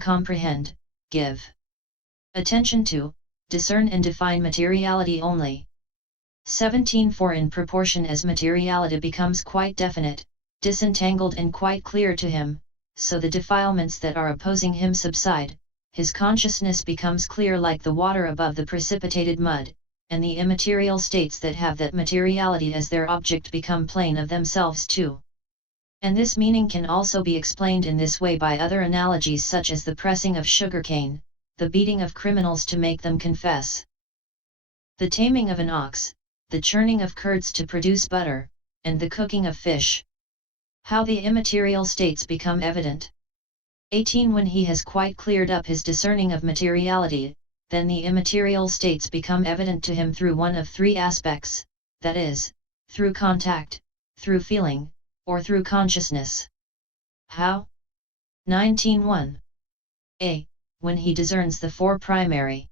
comprehend, give attention to, discern and define materiality only. 17. For in proportion as materiality becomes quite definite, disentangled and quite clear to him, so the defilements that are opposing him subside, his consciousness becomes clear like the water above the precipitated mud, and the immaterial states that have that materiality as their object become plain of themselves too. And this meaning can also be explained in this way by other analogies such as the pressing of sugarcane, the beating of criminals to make them confess, the taming of an ox, the churning of curds to produce butter, and the cooking of fish. How the immaterial states become evident. 18. When he has quite cleared up his discerning of materiality, then the immaterial states become evident to him through one of three aspects, that is, through contact, through feeling, or through consciousness. How? 19.1. A. When he discerns the four primary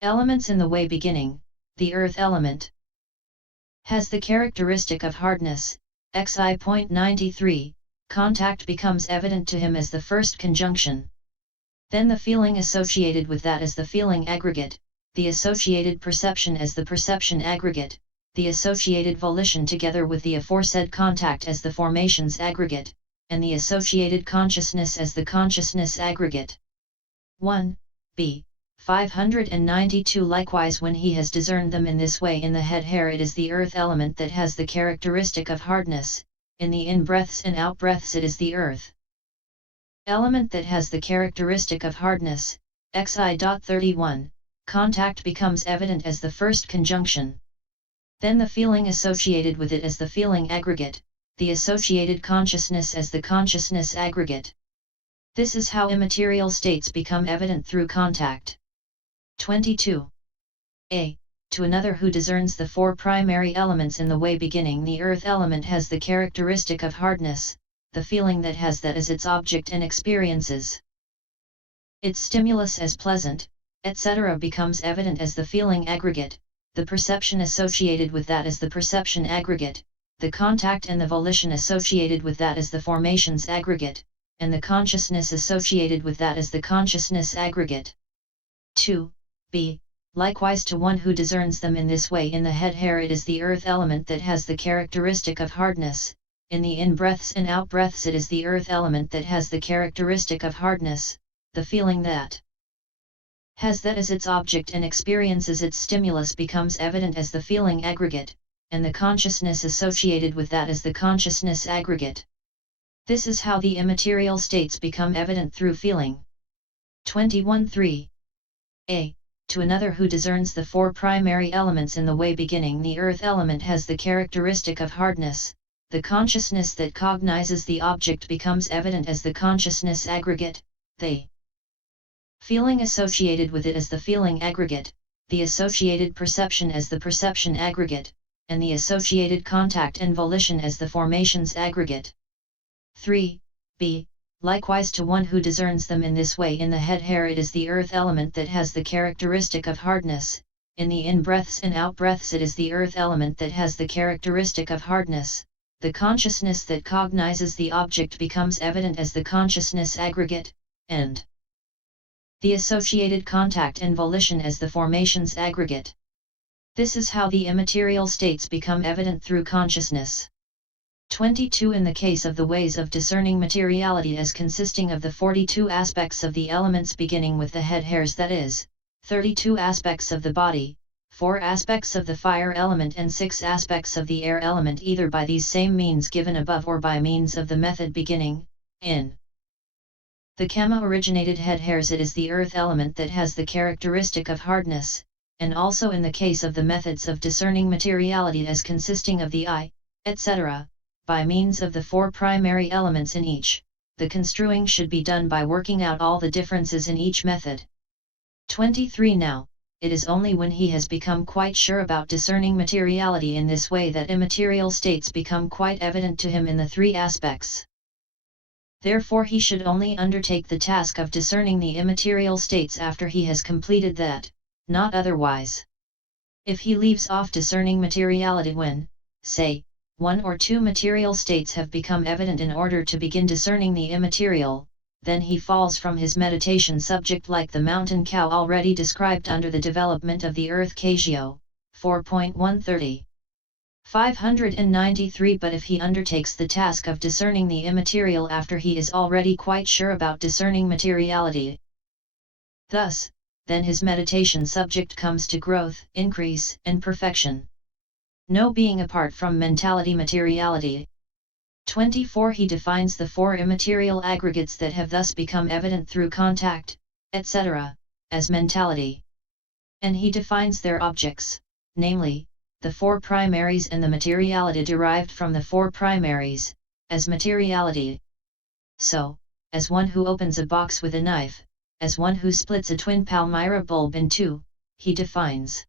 elements in the way beginning, the earth element has the characteristic of hardness, xi.93, contact becomes evident to him as the first conjunction. Then the feeling associated with that as the feeling aggregate, the associated perception as the perception aggregate, the associated volition together with the aforesaid contact as the formations aggregate, and the associated consciousness as the consciousness aggregate. 1. B. 592. Likewise, when he has discerned them in this way in the head hair, it is the earth element that has the characteristic of hardness, in the in-breaths and out-breaths it is the earth element that has the characteristic of hardness, xi.31, contact becomes evident as the first conjunction. Then the feeling associated with it as the feeling aggregate, the associated consciousness as the consciousness aggregate. This is how immaterial states become evident through contact. 22. A. To another who discerns the four primary elements in the way beginning, the earth element has the characteristic of hardness, the feeling that has that as its object and experiences its stimulus as pleasant, etc. becomes evident as the feeling aggregate, the perception associated with that as the perception aggregate, the contact and the volition associated with that as the formations aggregate, and the consciousness associated with that as the consciousness aggregate. 2. B. Likewise, to one who discerns them in this way in the head hair, it is the earth element that has the characteristic of hardness, in the in-breaths and out-breaths it is the earth element that has the characteristic of hardness, the feeling that has that as its object and experiences its stimulus becomes evident as the feeling aggregate, and the consciousness associated with that as the consciousness aggregate. This is how the immaterial states become evident through feeling. 21.3. A. To another who discerns the four primary elements in the way beginning, the earth element has the characteristic of hardness, the consciousness that cognizes the object becomes evident as the consciousness aggregate, the feeling associated with it as the feeling aggregate, the associated perception as the perception aggregate, and the associated contact and volition as the formations aggregate. 3. B. Likewise, to one who discerns them in this way in the head hair, it is the earth element that has the characteristic of hardness, in the in-breaths and out-breaths it is the earth element that has the characteristic of hardness, the consciousness that cognizes the object becomes evident as the consciousness aggregate, and the associated contact and volition as the formations aggregate. This is how the immaterial states become evident through consciousness. 22. In the case of the ways of discerning materiality as consisting of the 42 aspects of the elements beginning with the head hairs, that is, 32 aspects of the body, 4 aspects of the fire element and 6 aspects of the air element, either by these same means given above or by means of the method beginning, in the Kama-originated head hairs it is the earth element that has the characteristic of hardness, and also in the case of the methods of discerning materiality as consisting of the eye, etc., by means of the 4 primary elements in each, the construing should be done by working out all the differences in each method. 23. Now, it is only when he has become quite sure about discerning materiality in this way that immaterial states become quite evident to him in the 3 aspects. Therefore he should only undertake the task of discerning the immaterial states after he has completed that, not otherwise. If he leaves off discerning materiality when, say, 1 or 2 material states have become evident in order to begin discerning the immaterial, then he falls from his meditation subject like the mountain cow already described under the development of the earth Casio, 4.130. 593. But if he undertakes the task of discerning the immaterial after he is already quite sure about discerning materiality, thus, then his meditation subject comes to growth, increase, and perfection. No being apart from mentality materiality. 24. He defines the four immaterial aggregates that have thus become evident through contact, etc., as mentality. And he defines their objects, namely, the four primaries and the materiality derived from the four primaries, as materiality. So, as one who opens a box with a knife, as one who splits a twin palmyra bulb in two, he defines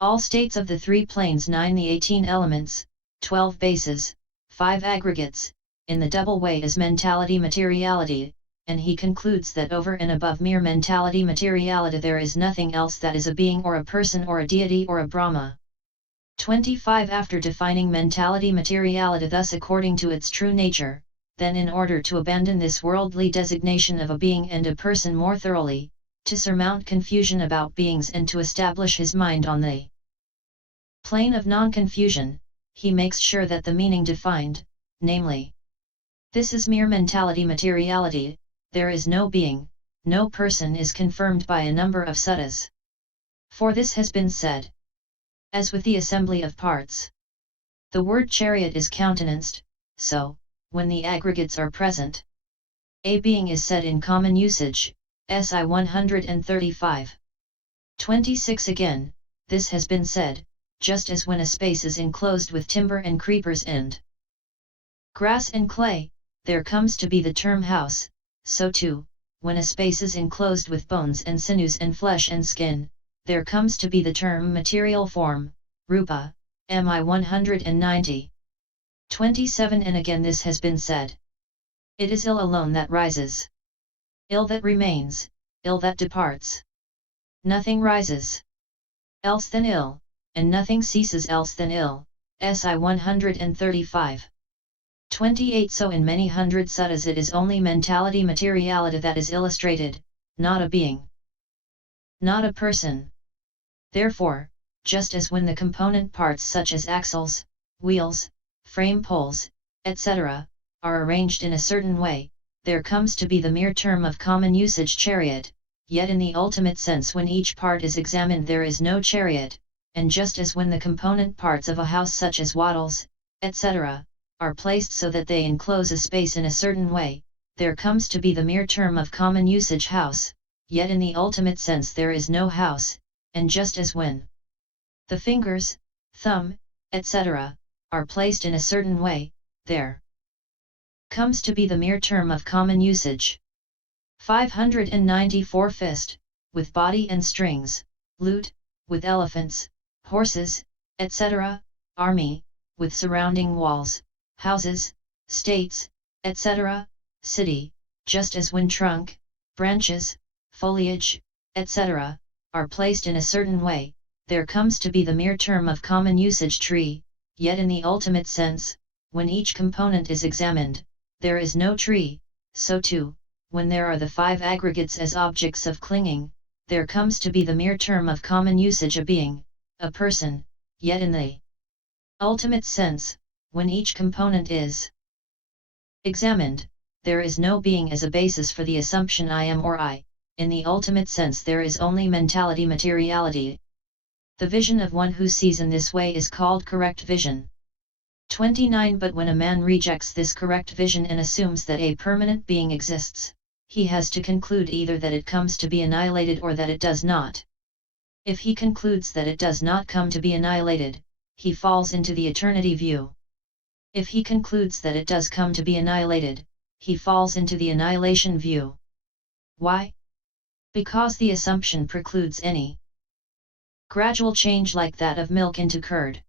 all states of the three planes, 9 the 18 elements, 12 bases, 5 aggregates, in the double way as mentality materiality, and he concludes that over and above mere mentality materiality there is nothing else that is a being or a person or a deity or a Brahma. 25. After defining mentality materiality thus according to its true nature, then in order to abandon this worldly designation of a being and a person more thoroughly, to surmount confusion about beings and to establish his mind on the plane of non-confusion, he makes sure that the meaning defined, namely, this is mere mentality materiality, there is no being, no person, is confirmed by a number of suttas. For this has been said. As with the assembly of parts, the word chariot is countenanced, so, when the aggregates are present, a being is said in common usage, SI 135. 26. Again, this has been said, just as when a space is enclosed with timber and creepers and grass and clay, there comes to be the term house, so too, when a space is enclosed with bones and sinews and flesh and skin, there comes to be the term material form, rupa, MI 190. 27. And again this has been said. It is ill alone that rises. Ill that remains, ill that departs. Nothing rises else than ill, and nothing ceases else than ill, SI 135. 28. So in many hundred suttas it is only mentality materiality that is illustrated, not a being, not a person. Therefore, just as when the component parts such as axles, wheels, frame poles, etc., are arranged in a certain way, there comes to be the mere term of common usage chariot, yet in the ultimate sense when each part is examined there is no chariot, and just as when the component parts of a house such as wattles, etc., are placed so that they enclose a space in a certain way, there comes to be the mere term of common usage house, yet in the ultimate sense there is no house, and just as when the fingers, thumb, etc., are placed in a certain way, there comes to be the mere term of common usage. 594. Fist, with body and strings, lute, with elephants, horses, etc., army, with surrounding walls, houses, states, etc., city, just as when trunk, branches, foliage, etc., are placed in a certain way, there comes to be the mere term of common usage tree, yet in the ultimate sense, when each component is examined, there is no tree, so too, when there are the 5 aggregates as objects of clinging, there comes to be the mere term of common usage a being, a person, yet in the ultimate sense, when each component is examined, there is no being as a basis for the assumption I am or I, in the ultimate sense there is only mentality materiality. The vision of one who sees in this way is called correct vision. 29. But when a man rejects this correct vision and assumes that a permanent being exists, he has to conclude either that it comes to be annihilated or that it does not. If he concludes that it does not come to be annihilated, he falls into the eternity view. If he concludes that it does come to be annihilated, he falls into the annihilation view. Why? Because the assumption precludes any gradual change like that of milk into curd.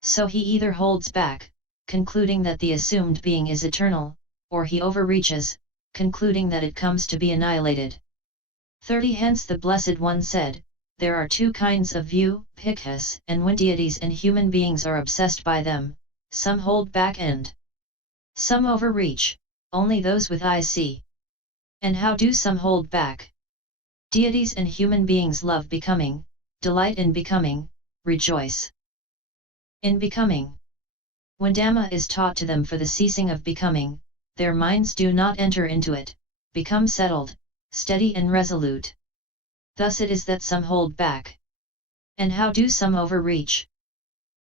So he either holds back, concluding that the assumed being is eternal, or he overreaches, concluding that it comes to be annihilated. 30. Hence the Blessed One said, there are 2 kinds of view, bhikkhus, and when deities and human beings are obsessed by them, some hold back and some overreach, only those with eyes see. And how do some hold back? Deities and human beings love becoming, delight in becoming, rejoice in becoming. When Dhamma is taught to them for the ceasing of becoming, their minds do not enter into it, become settled, steady and resolute. Thus it is that some hold back. And how do some overreach?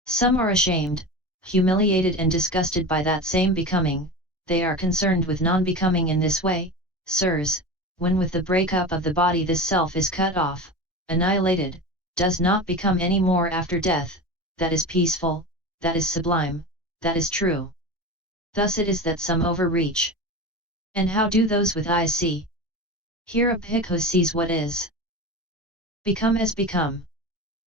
Some are ashamed, humiliated and disgusted by that same becoming. They are concerned with non-becoming in this way, sirs, when with the break-up of the body this self is cut off, annihilated, does not become any more after death, that is peaceful, that is sublime, that is true. Thus it is that some overreach. And how do those with eyes see? Here a bhikkhu sees what is become as become.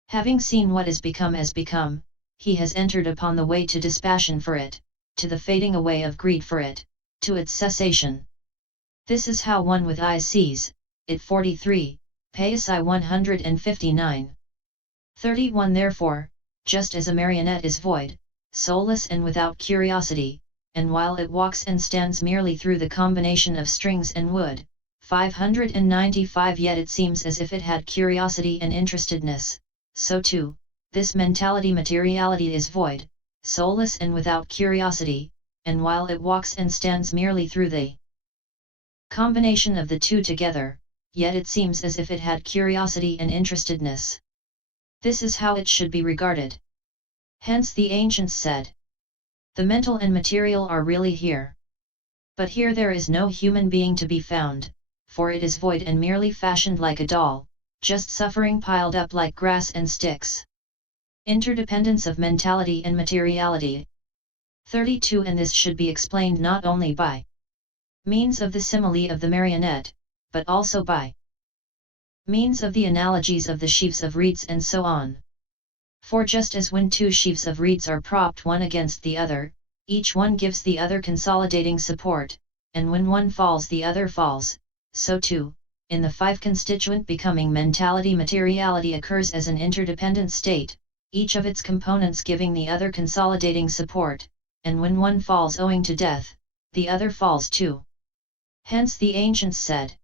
Having seen what is become as become, he has entered upon the way to dispassion for it, to the fading away of greed for it, to its cessation. This is how one with eyes sees, it 43, Payasai 159. 31 Therefore, just as a marionette is void, soulless and without curiosity, and while it walks and stands merely through the combination of strings and wood, 595 yet it seems as if it had curiosity and interestedness, so too, this mentality materiality is void, soulless and without curiosity, and while it walks and stands merely through the combination of the two together, yet it seems as if it had curiosity and interestedness. This is how it should be regarded. Hence the ancients said, the mental and material are really here. But here there is no human being to be found, for it is void and merely fashioned like a doll, just suffering piled up like grass and sticks. Interdependence of mentality and materiality. 32 And this should be explained not only by means of the simile of the marionette, but also by means of the analogies of the sheaves of reeds and so on. For just as when two sheaves of reeds are propped one against the other, each one gives the other consolidating support, and when one falls the other falls, so too, in the five constituent becoming mentality materiality occurs as an interdependent state, each of its components giving the other consolidating support, and when one falls owing to death, the other falls too. Hence the ancients said,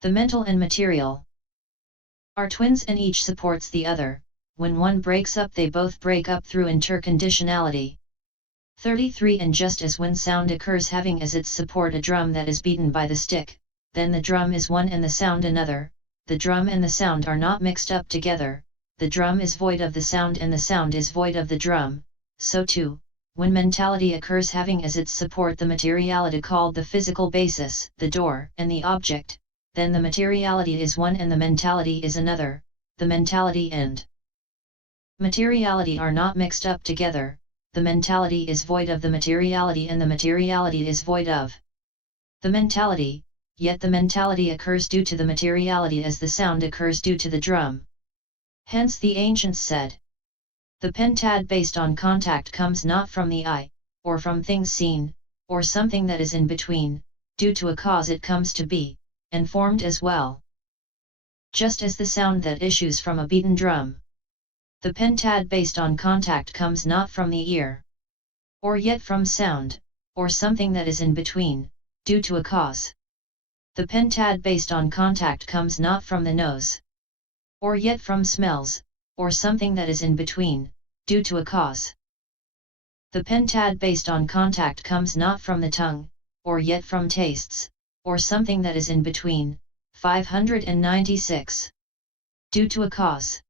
the mental and material are twins and each supports the other, when one breaks up they both break up through interconditionality. 33 And just as when sound occurs having as its support a drum that is beaten by the stick, then the drum is one and the sound another, the drum and the sound are not mixed up together, the drum is void of the sound and the sound is void of the drum, so too, when mentality occurs having as its support the materiality called the physical basis, the door and the object, then the materiality is one and the mentality is another, the mentality and materiality are not mixed up together, the mentality is void of the materiality and the materiality is void of the mentality, yet the mentality occurs due to the materiality as the sound occurs due to the drum. Hence the ancients said, the pentad based on contact comes not from the eye, or from things seen, or something that is in between, due to a cause it comes to be, and formed as well. Just as the sound that issues from a beaten drum. The pentad based on contact comes not from the ear, or yet from sound, or something that is in between, due to a cause. The pentad based on contact comes not from the nose, or yet from smells, or something that is in between, due to a cause. The pentad based on contact comes not from the tongue, or yet from tastes, or something that is in between, 596. Due to a cause.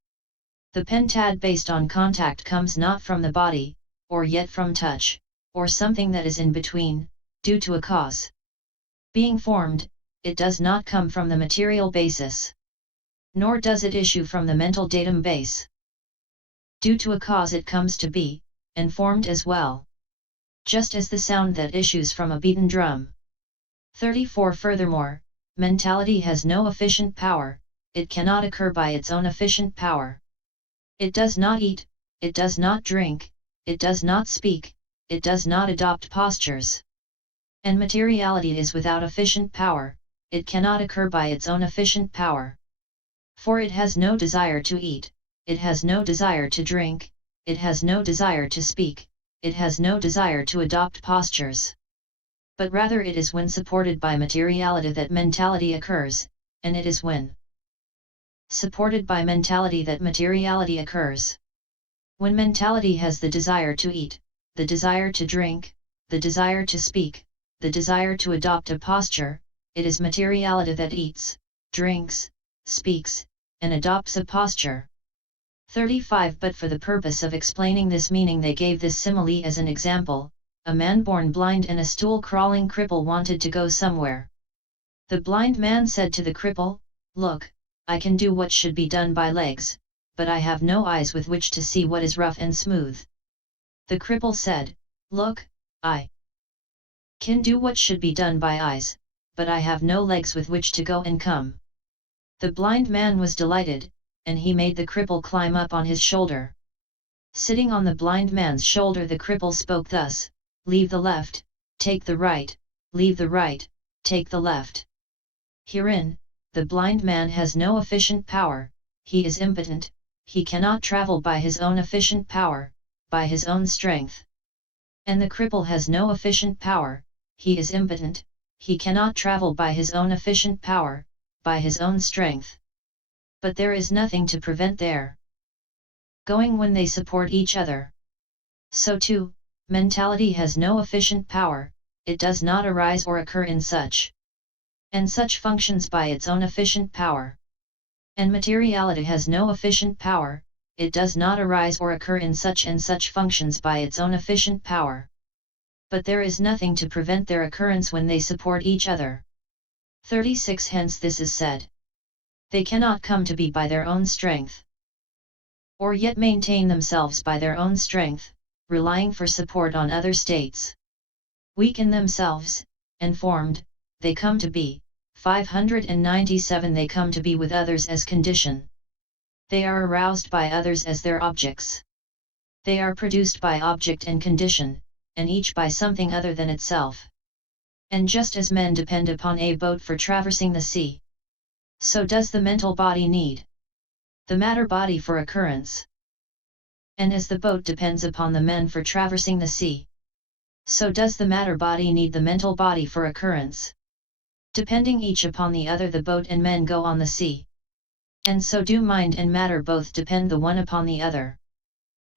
The pentad based on contact comes not from the body, or yet from touch, or something that is in between, due to a cause. Being formed, it does not come from the material basis. Nor does it issue from the mental datum base. Due to a cause it comes to be, and formed as well. Just as the sound that issues from a beaten drum. 34 Furthermore, mentality has no efficient power, it cannot occur by its own efficient power. It does not eat, it does not drink, it does not speak, it does not adopt postures. And materiality is without efficient power, it cannot occur by its own efficient power. For it has no desire to eat, it has no desire to drink, it has no desire to speak, it has no desire to adopt postures. but rather it is when supported by materiality that mentality occurs, and it is when supported by mentality that materiality occurs. When mentality has the desire to eat, the desire to drink, the desire to speak, the desire to adopt a posture, it is materiality that eats, drinks, speaks, and adopts a posture. 35 But for the purpose of explaining this meaning they gave this simile as an example. A man born blind and a stool-crawling cripple wanted to go somewhere. The blind man said to the cripple, "Look, I can do what should be done by legs, but I have no eyes with which to see what is rough and smooth." The cripple said, "Look, I can do what should be done by eyes, but I have no legs with which to go and come." The blind man was delighted, and he made the cripple climb up on his shoulder. Sitting on the blind man's shoulder, the cripple spoke thus: "Leave the left, take the right, leave the right, take the left." Herein, the blind man has no efficient power, he is impotent, he cannot travel by his own efficient power, by his own strength. And the cripple has no efficient power, he is impotent, he cannot travel by his own efficient power, by his own strength. But there is nothing to prevent their going when they support each other. So too, mentality has no efficient power, it does not arise or occur in such and such functions by its own efficient power. And materiality has no efficient power, it does not arise or occur in such and such functions by its own efficient power. But there is nothing to prevent their occurrence when they support each other. 36 Hence this is said. They cannot come to be by their own strength, or yet maintain themselves by their own strength, relying for support on other states. Weak in themselves, and formed, they come to be. 597 They come to be with others as condition. They are aroused by others as their objects. They are produced by object and condition, and each by something other than itself. And just as men depend upon a boat for traversing the sea, so does the mental body need the matter body for occurrence. And as the boat depends upon the men for traversing the sea, so does the matter body need the mental body for occurrence. Depending each upon the other, the boat and men go on the sea. And so do mind and matter both depend the one upon the other.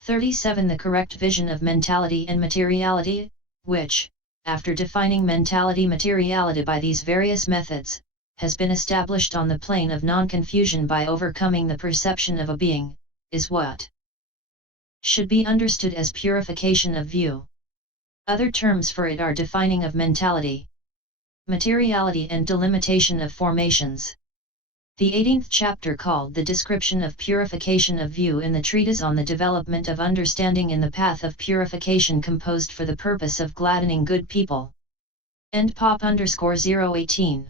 37 The correct vision of mentality and materiality, which, after defining mentality materiality by these various methods, has been established on the plane of non-confusion by overcoming the perception of a being, is what should be understood as purification of view. Other terms for it are defining of mentality, materiality, and delimitation of formations. The 18th chapter, called The Description of Purification of View in the Treatise on the Development of Understanding in the Path of Purification, composed for the purpose of gladdening good people. End pop _018